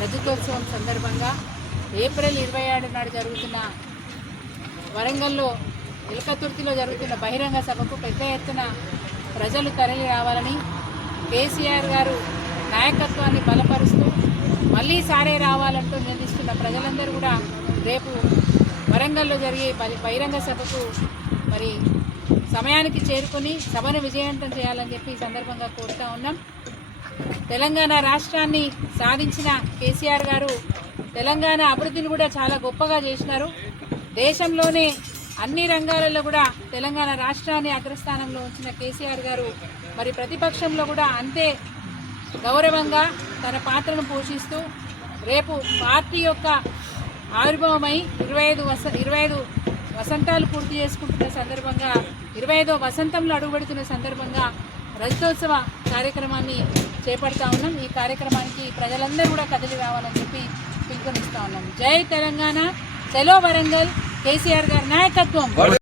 రజతోత్సవం సందర్భంగా ఏప్రిల్ 27 నాడు జరుగుతున్న వరంగల్లో ఎలకతుర్తిలో జరుగుతున్న బహిరంగ సభకు పెద్ద ఎత్తున ప్రజలు తరలి రావాలని కేసీఆర్ గారు నాయకత్వాన్ని బలపరుస్తూ మళ్ళీ సారే రావాలంటూ నిలదీస్తున్న ప్రజలందరూ కూడా రేపు వరంగల్లో జరిగే బహిరంగ సభకు మరి సమయానికి చేరుకొని సభను విజయవంతం చేయాలని చెప్పి ఈ సందర్భంగా కోరుతా ఉన్నాం. తెలంగాణ రాష్ట్రాన్ని సాధించిన కేసీఆర్ గారు తెలంగాణ అభివృద్ధిని కూడా చాలా గొప్పగా చేసినారు. దేశంలోనే అన్ని రంగాలలో కూడా తెలంగాణ రాష్ట్రాన్ని అగ్రస్థానంలో ఉంచిన కేసీఆర్ గారు మరి ప్రతిపక్షంలో కూడా అంతే గౌరవంగా తన పాత్రను పోషిస్తూ రేపు పార్టీ యొక్క ఆవిర్భావమై 25 వసంతాలు పూర్తి చేసుకుంటున్న సందర్భంగా 25వ వసంతంలో అడుగుపెడుతున్న సందర్భంగా రజతోత్సవ కార్యక్రమాన్ని చేపడతా ఉన్నాం. ఈ కార్యక్రమానికి ప్రజలందరూ కూడా కదిలి రావాలని చెప్పి పిలుపునిస్తా ఉన్నాం. జై తెలంగాణ, చలో వరంగల్, కేసీఆర్ గారి నాయకత్వం.